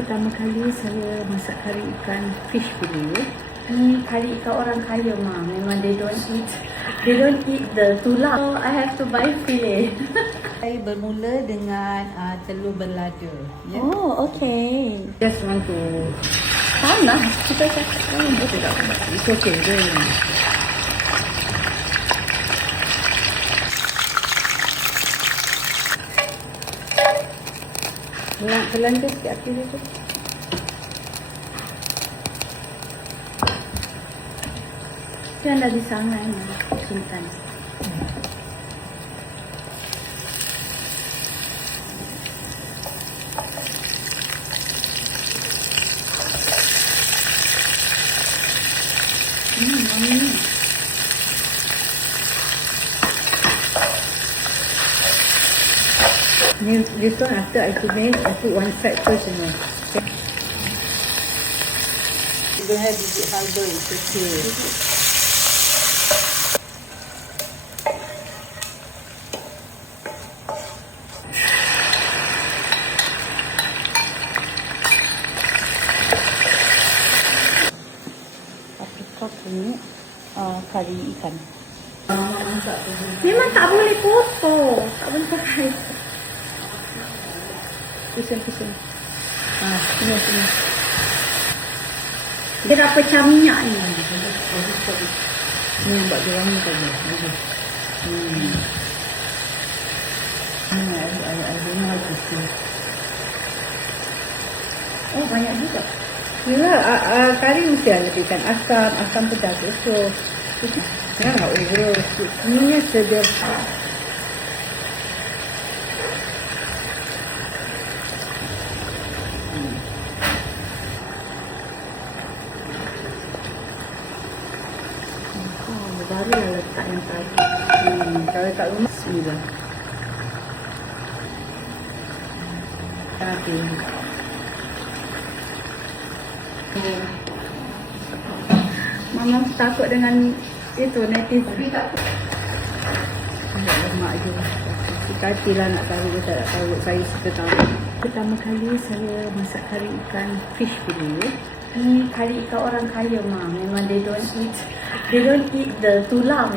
Pertama kali saya masak kari ikan fish fillet. Ni kari ikan orang kaya mah. Memang they don't eat the tulang. So I have to buy fillet. Saya bermula dengan telur berlada. Ya? Oh, okay. Just want to Panas. Kita cakap betul tak? it's okay. Belanja sikit api tu. Jangan dah disangai ni. Simpan. Wangi. This one after I finish, I put one side first, you know. Okay. You don't have biji halba, it's okay. Paprika punya kari ikan. Memang tak boleh potong. Tak boleh pakai. Pusing. Sini. Dia dah pecah minyak ni. Ni yang buat dia wangi tadi. I don't know how to see. Oh, banyak juga. Ya, kari mesti ada lebihkan asam pedas. So, janganlah over. Ininya sederhana. Barulah letak yang tadi. Kalau kat rumah, bismillah. Tapi Mama takut dengan itu netizen. lemak je. Kita hatilah nak tahu ke tak nak tahu. Saya suka tahu. Pertama kali saya masak kari ikan fish fillet. Ni kari ikan orang kaya mah. Memang they don't eat the tulang.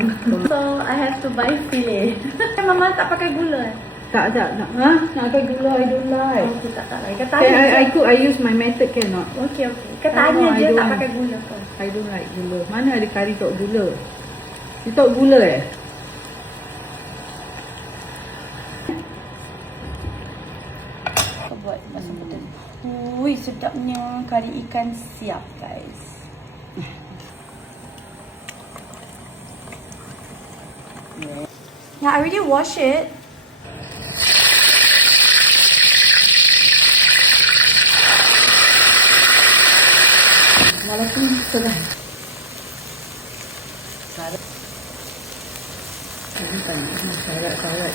So I have to buy fillet. Mama tak pakai gula. Tak. Nak pakai gula, I don't like. Oh, tak lagi. Kata I cook, I use my method cannot. Okay. Katanya I dia don't tak want. pakai gula pun. I don't like gula. Mana ada kari tok gula? You tok gula Kita buat masuk betul. Ui, sedapnya kari ikan siap, guys. Yeah, I already wash it. Walaupun sedap. Syarat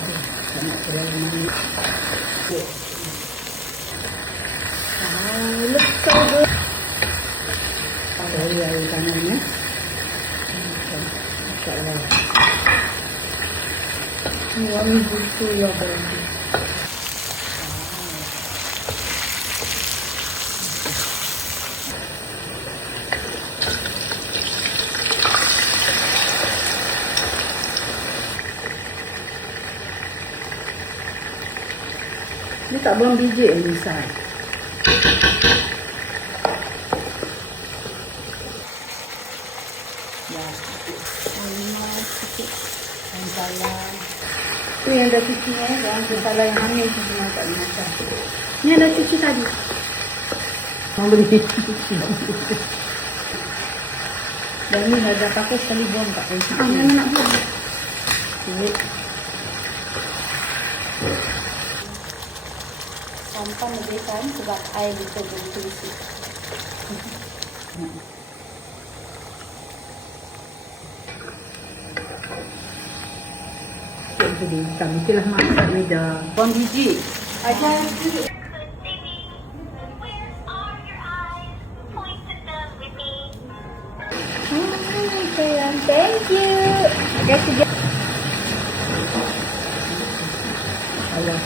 je. Tak nak terlalu manis. Look so good. Dari air tangannya. InsyaAllah. Ini wangi busu ya berarti. Dia tak buang biji yang besar. Ya, sikit. Salam. Tu yang dah cuci jangan salah yang hamil tu semua tak boleh makan. Ni ada cuci tadi. Orang boleh cuci. Dan ni dah pakai sekali buang tak payah cuci. Mana nak buat? Sikit. Sampan lebihkan sebab air betul-betul isi. Itu dia hitam. Itulah masak meja. Buang biji. Ajar sayang, thank you. Terima kasih. Allah.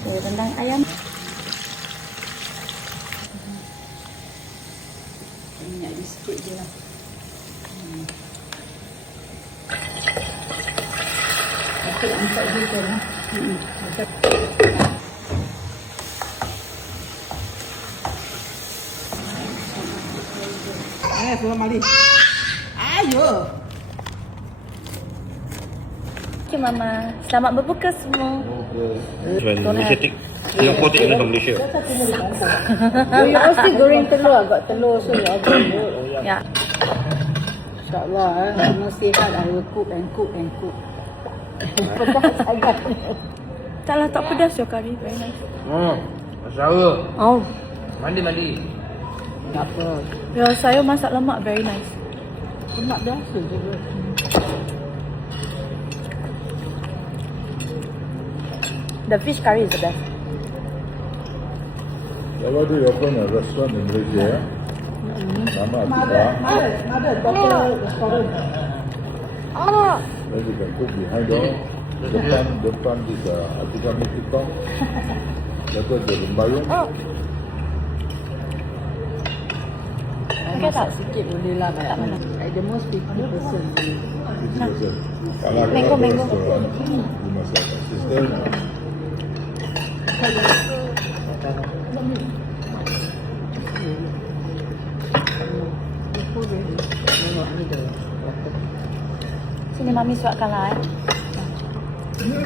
Okay, rendang ayam. Minyak dia sikit je lah. Patut angkat je kan lah. Salam alaikum. Ayo. Okay, Mama. Selamat berbuka semua. Malaysia tik. Singapore tik dengan Malaysia. You also goreng telur, agak telur so you agak telur. Ya. InsyaAllah, semua sihat. I will cook and cook and cook. Pedas sangat. Taklah, tak pedas your curry. Very nice. Masalah. Oh. Mandi. Tak apa. Ya, saya masak lemak very nice. Lemak biasa je. The fish curry is the best. Kalau do you open a restaurant in Malaysia, Nama Atika, Mother, daughter, restaurant. then you can cook behind door. Depan is Atika Mitikong. Lepas dia Rembayung. Masak sikit boleh lah. Like the most 50%. 50%. Kalau Mango. restaurant, you must have assistant. Sini Mami suapkan lah. Ini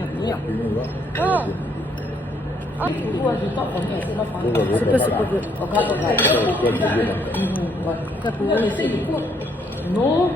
lah. Oh. Super good. good. No.